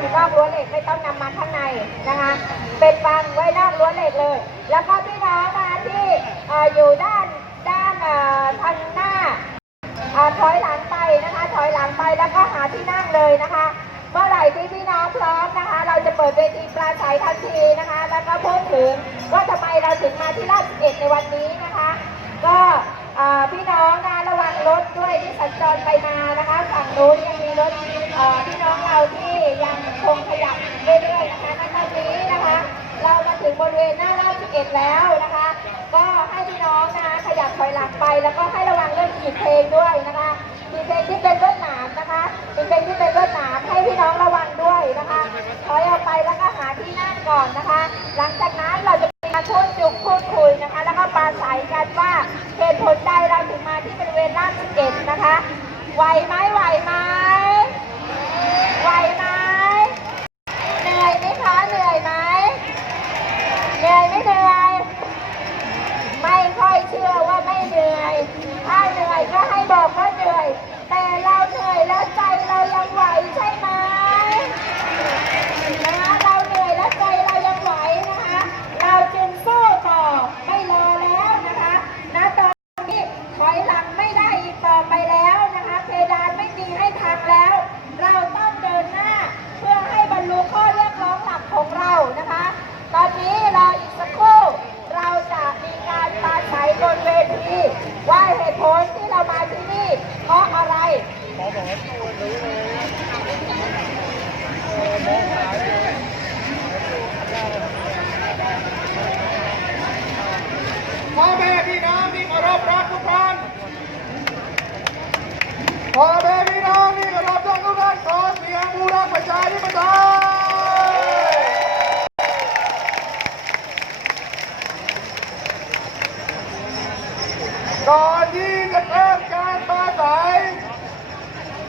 อยู่นอกรั้วเหล็กไม่ต้องนำมาข้างในนะคะ เป็นฟังไว้นอกรั้วเหล็กเลย แล้วก็พี่น้องนะคะที่ออยู่ด้านด้านทางหน้าอถอยหลังไปนะคะ ถอยหลังไปแล้วก็หาที่นั่งเลยนะคะ เมื่อไหร่ที่พี่น้องพร้อมนะคะ เราจะเปิดเวทีปราศัยทันทีนะคะ แล้วก็พูดถึงว่าทำไมเราถึงมาที่ราชเอ็ดในวันนี้นะคะ ก็พี่น้องนะระวังรถด้วย จรไปมานะคะฝั่งโน้นยังมีรถพี่น้องเราที่ยังคงขยับเรื่อยๆนะคะณตอนนี้นะคะ เรามาถึงบริเวณหน้าราชเกตแล้วนะคะ ก็ให้พี่น้องนะคะขยับถอยหลังไป แล้วก็ให้ระวังเรื่องขีดเพลงด้วยนะคะขีดเพลงที่เป็นรถหนามนะคะ ไหวไหมไหวไหมไหวไหมเหนื่อยไหมคะเหนื่อยไหม เหนื่อยไม่เหนื่อย ไม่ค่อยเชื่อว่าไม่เหนื่อย ถ้าเหนื่อยก็ให้บอกว่าเหนื่อย แต่เราเหนื่อยแล้วใจเรายังไหวใช่ไหมนะคะเราเหนื่อยแล้วใจเรายังไหวนะคะ เราจึงสู้ต่อไม่รอแล้วนะคะณตอนนี้ถอยหลังไม่ได้อีกต่อไปแล้วนะคะเพดานไม่มีให้ทางแล้ว เราต้องเดินหน้า เพื่อให้บรรลุข้อเรียกร้องหลักของเรานะคะ ตอนนี้รออีกสักครู่ เราจะมีการปราศัยบนเวทีว่าเหตุผลที่เรามาที่นี่ เพราะอะไร พ่อแม่พี่น้องที่ เคารพรักทุกท่านพ่อแม่พี่น้องที่เคารพรักทุกท่านขอเสียงผู้รักประชาธิปไตยก่อนที่จะเริ่มการปราศัย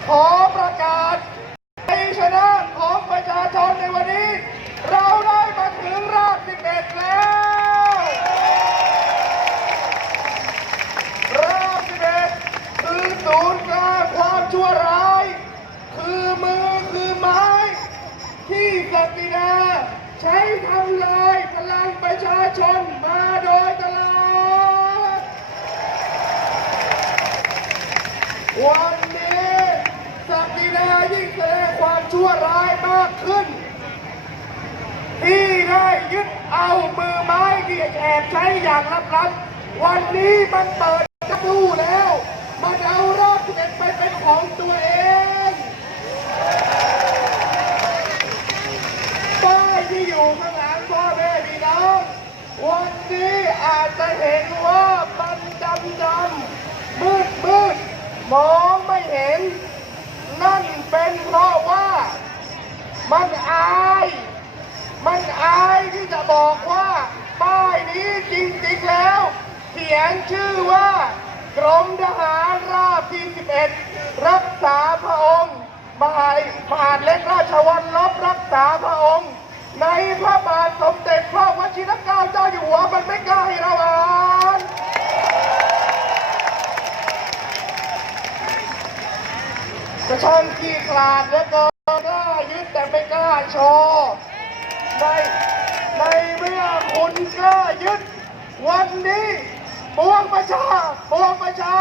ขอประกาศชัยชนะของประชาชนในวันนี้ เราได้มาถึงรอบ11แล้ว รอบ11คือ ศูนย์กลางความชั่วร้าย คือมือคือไม้ ที่ศักดินาใช้ทำลายพลังประชาชนมาโดยตลอด วันนี้ศักดินายิ่งแสดงความชั่วร้ายมากขึ้น ที่ได้ยึดเอามือไม้ที่แอบใช้อย่างลับๆวันนี้มันเปิดกระดูแล้ว มันเอา เป็นไปเป็นของตัวเองป้ายที่อยู่ข้างหลังพ่อแม่พี่น้องวันนี้อาจจะเห็นว่ามันดำดำๆมืดมืดๆมองไม่เห็น นั่นเป็นเพราะว่า มันอาย มันอายที่จะบอกว่า ป้ายนี้จริงๆแล้ว เขียนชื่อว่า กรมทหารราบที่ 11 รักษาพระองค์มหามหาดเล็กราชวัลลบรักษาพระองค์ ในพระบาทสมเด็จพระวชิรเกล้าเจ้าอยู่หัวมันไม่กล้าให้เราอ่านจะช่างขี้ขลาดแล้วก็กล้ายึดแต่ไม่กล้าโชว์ในในเมื่อคุณกล้ายึดวันนี้ ปวงประชาปวงประชา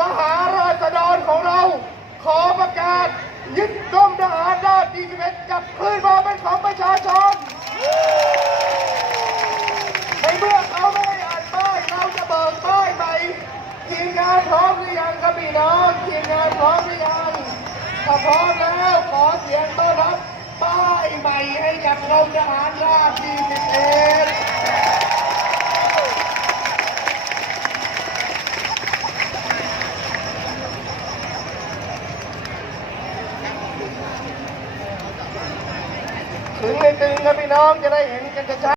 มหาราษฎรของเรา ขอประกาศ ยึดกรมทหารราบที่11กลับคืนมาเป็นของประชาชน ในเมื่อเขาไม่ได้อ่านป้ายเราจะเบิกป้ายใหม่ทีมงานพร้อมหรือยังครับพี่น้องทีมงานพร้อมหรือยังถ้าพร้อมแล้วขอเสียงต้อนรับป้ายใหม่ให้กับกรมทหารราบที่11 ถึงในตึงครับพี่น้องจะได้เห็นกันชัด